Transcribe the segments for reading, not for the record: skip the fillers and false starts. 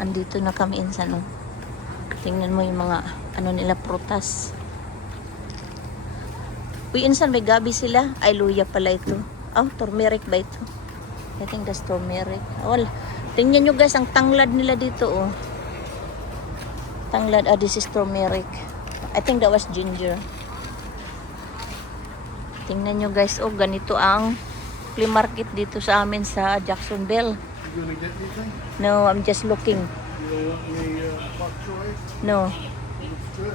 Andito na kami insan, no? Tingnan mo yung mga ano nila, prutas. Uy, insan, may gabi sila. Ay, luya pala ito. Oh, turmeric ba ito? I think that's turmeric. Oh, wala. Tingnan nyo guys, ang tanglad nila dito, oh. Tanglad, this is turmeric. I think that was ginger. Tingnan nyo guys, oh, ganito ang flea market dito sa amin sa Jacksonville. You gonna get anything? No, I'm just looking. You don't want any bok choy? No. Looks good.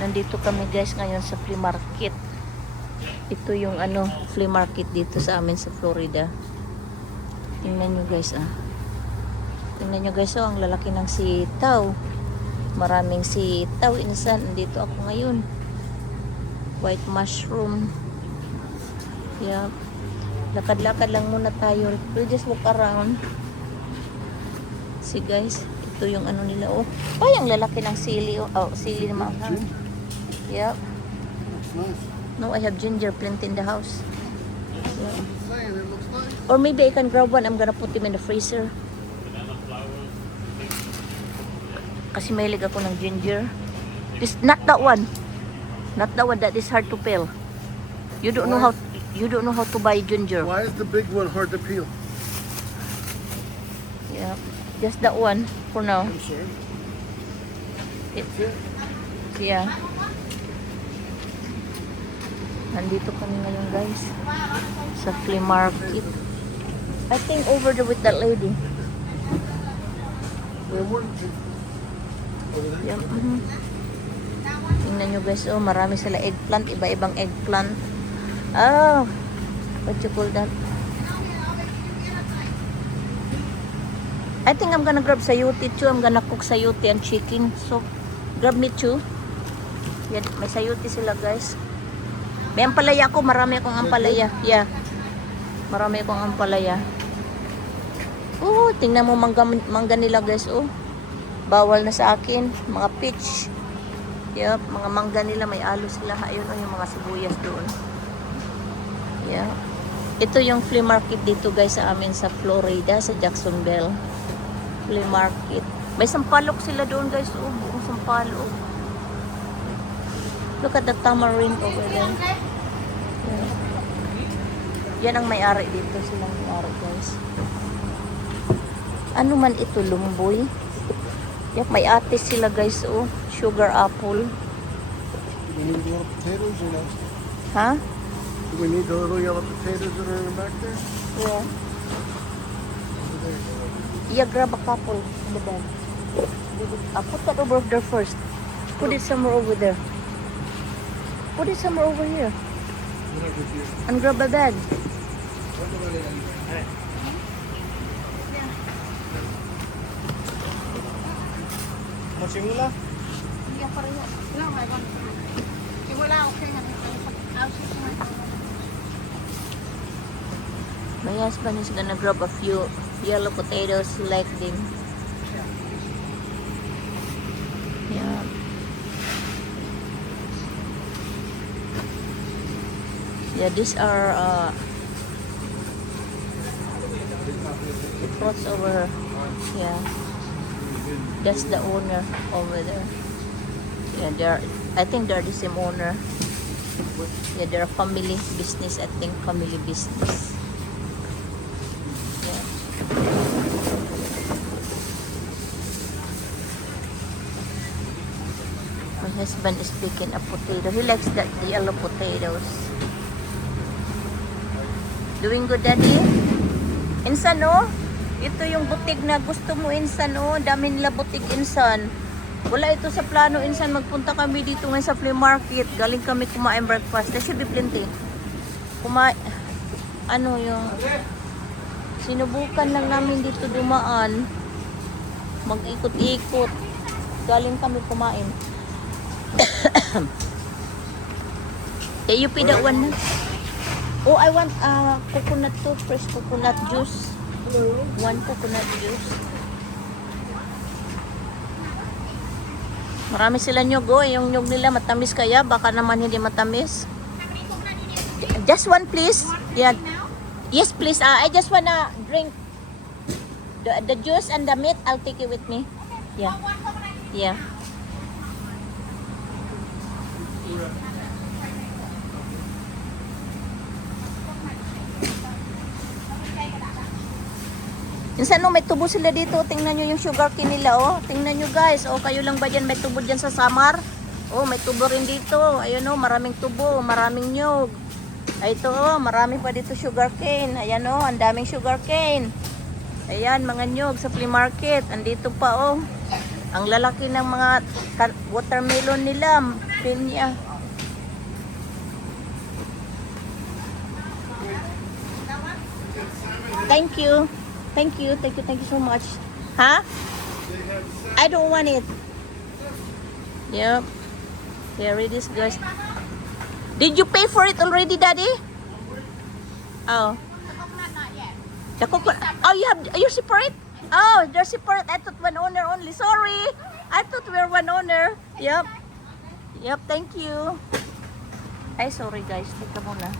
Nandito kami guys ngayon sa flea market. Ito yung ano, flea market dito sa amin sa Florida. Tingnan nyo guys, ah. Tingnan nyo guys, oh, ang lalaki ng sitaw. Maraming sitaw. Insan, nandito ako ngayon. White mushroom. Yeah. Lakad-lakad lang muna tayo. We'll just walk around. See guys, ito yung ano nila, oh. Ay, ang lalaki ng sili, oh. Oh, sili naman. Yep. Looks nice. No, I have ginger plenty in the house. Yeah. I'm just saying, it looks nice. Or maybe I can grab one. I'm gonna put him in the freezer. Kasi mahilig ako ng ginger. This not that one. Not that one that is hard to peel. You don't know how to buy ginger. Why is the big one hard to peel? Yeah. Just that one for now. I'm sorry. It's yeah. Nandito kami ngayon guys sa flea market. I think over there with that lady. Yeah. Tingnan nyo guys, oh, marami sila eggplant, iba-ibang eggplant. Oh, what you call that? I think I'm gonna grab sayote too. I'm gonna cook sayote and chicken. So, grab me too. Yan, may sayote sila guys. May ampalaya ako, marami akong ampalaya. Yeah. Marami akong ampalaya. Oh, tingnan mo mangga nila guys, oh. Bawal na sa akin, mga peach. Yep, mga mangga nila may alo sila. Ayun, oh, yung mga sibuyas doon. Yeah. Ito yung flea market dito guys sa amin sa Florida, sa Jacksonville. Flea market. May sampalok sila doon guys, oh, buong sampalok. Look at the tamarind over there. Yeah. Yan ang may-ari dito, silang may-ari guys. Ano man ito, lumboy? Yak, may atis sila guys, oh. Sugar apple. Do we need little potatoes or not? Ha? Do we need the little yellow potatoes that are back there? Yeah. Over there. Yeah, grab a couple in the bag. Put that over there first. Put it somewhere over there. Put it somewhere over here. Whatever it is. And grab a bag. Masimula? Iya pareho. Wala nga ibang. Wala okay na. My husband is gonna grab a few yellow potatoes like them. Yeah. Yeah, these are the fruits over. Yeah. That's the owner over there. Yeah, I think they're the same owner. Yeah, they're a family business. I think family business. Yeah. My husband is picking a potato. He likes the yellow potatoes. Doing good, Daddy? Insan, no? Ito yung butig na gusto mo, insan, oh. Dami nila butig, insan. Wala ito sa plano, insan. Magpunta kami dito ngayon sa flea market. Galing kami kumain breakfast. There should be plenty. Ano yung... Sinubukan lang namin dito dumaan. Mag-ikot-ikot. Galing kami kumain. You pay that one na? Oh, I want coconut too. Fresh coconut juice. One coconut juice. Marami sila nyog, oh. Yung nyog nila matamis kaya. Baka naman hindi matamis. Just one, please. Yeah. Yes, please. I just wanna drink the juice and the meat. I'll take it with me. Yeah. Yeah. Minsan no, may tubo sila dito. Tingnan nyo yung sugar cane nila, oh. Tingnan nyo guys. Oh, kayo lang ba dyan may tubo dyan sa Samar? Oh, may tubo rin dito. Ayun oh, maraming tubo, maraming nyug. Ay, ito oh, marami pa dito sugar cane. Ayan oh, ang daming sugar cane. Ayan, mga nyug sa flea market. Andito pa oh. Ang lalaki ng mga watermelon nila. Pinya. Thank you. Thank you. Thank you. Thank you so much. Huh? I don't want it. Yep. Here it is, guys. Did you pay for it already, Daddy? Oh. The coconut. Oh, you separate? Oh, they're separate. I thought one owner only. Sorry. I thought we were one owner. Yep. Yep, thank you. Ay, sorry guys. Teka muna.